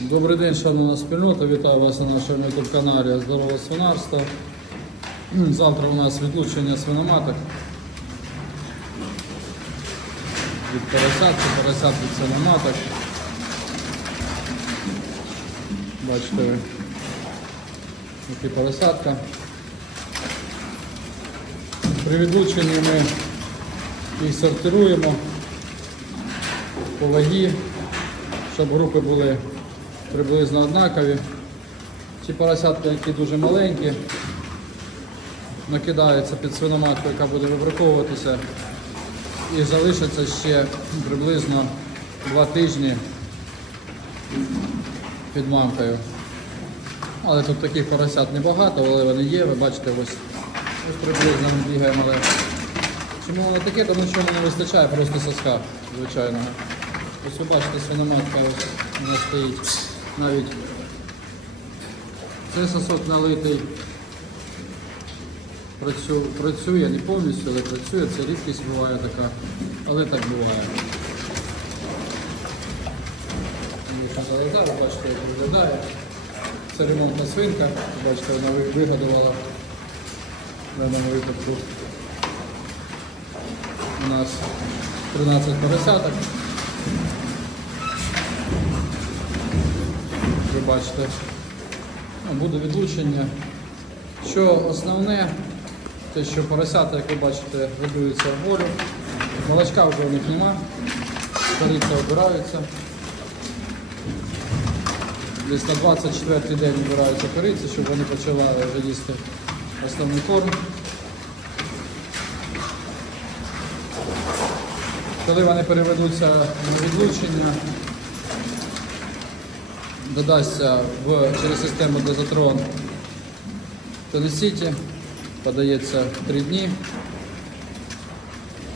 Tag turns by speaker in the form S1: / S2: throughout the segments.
S1: Добрий день, шановна спільнота. Вітаю вас на нашому youtube каналі Здорове свинарство. Завтра у нас відлучення свиноматок. Від поросятки, поросят свиноматок. Бачите ви, які поросятка. При відлученні ми їх сортируємо по вагі, щоб групи були приблизно однакові. Ці поросятки, які дуже маленькі, накидаються під свиноматку, яка буде вибраковуватися, і залишаться ще приблизно два тижні під мамкою. Але тут таких поросят небагато, але вони є, ви бачите, ось, ось приблизно ми бігаємо. Але чому воно таке? Тому що мені вистачає просто соска звичайного. Ось ви бачите, свиноматка ось вона стоїть навіть. Цей сосок налитий працю- працює, не повністю, але працює. Це рідкість буває така, але так буває. Якщо бачите, як виглядає. Це ремонтна свинка, бачите, вона ви- вигодувала в даному випадку. У нас 13 поросяток. Бачите, буде відлучення. Що основне, те, що поросята, як ви бачите, годуються в волю. Молочка вже у них нема, кориця обираються. Десь на 24 й день обираються кориці, щоб вони почали вже їсти основний корм. Коли вони переведуться на відлучення, додасться в, через систему Дозатрон Тенесіті, подається 3 дні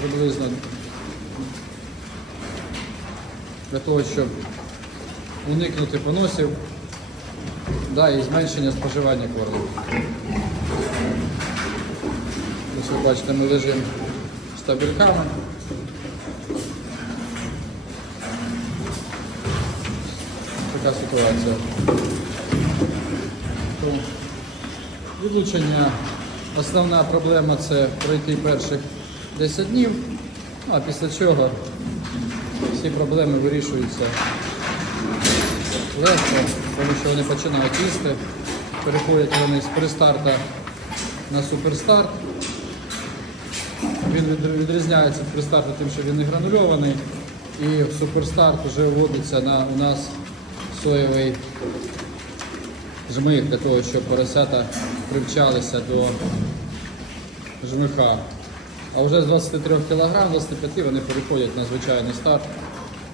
S1: приблизно для того, щоб уникнути поносів да, і зменшення споживання корму. Ось ви бачите, ми лежимо з табірками. Така ситуація. То Відлучення, основна проблема це пройти перших 10 днів, ну, а після чого всі проблеми вирішуються легко, тому що вони починають їсти, переходять вони з пристарта на суперстарт. Він відрізняється від пристарту тим, що він не гранульований. І суперстарт вже вводиться на у нас соєвий жмих для того, щоб поросята привчалися до жмиха. А вже з 23 кг, 25 вони переходять на звичайний старт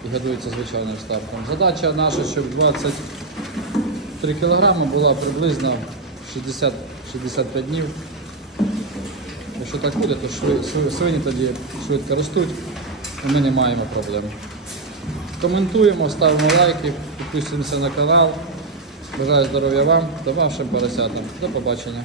S1: і годуються звичайним стартом. Задача наша, щоб 23 кг була приблизно 60-65 днів. Якщо так буде, то свині тоді швидко ростуть і ми не маємо проблем. Коментуємо, ставимо лайки, підписуємося на канал. Бажаю здоров'я вам та вашим поросятам. До побачення.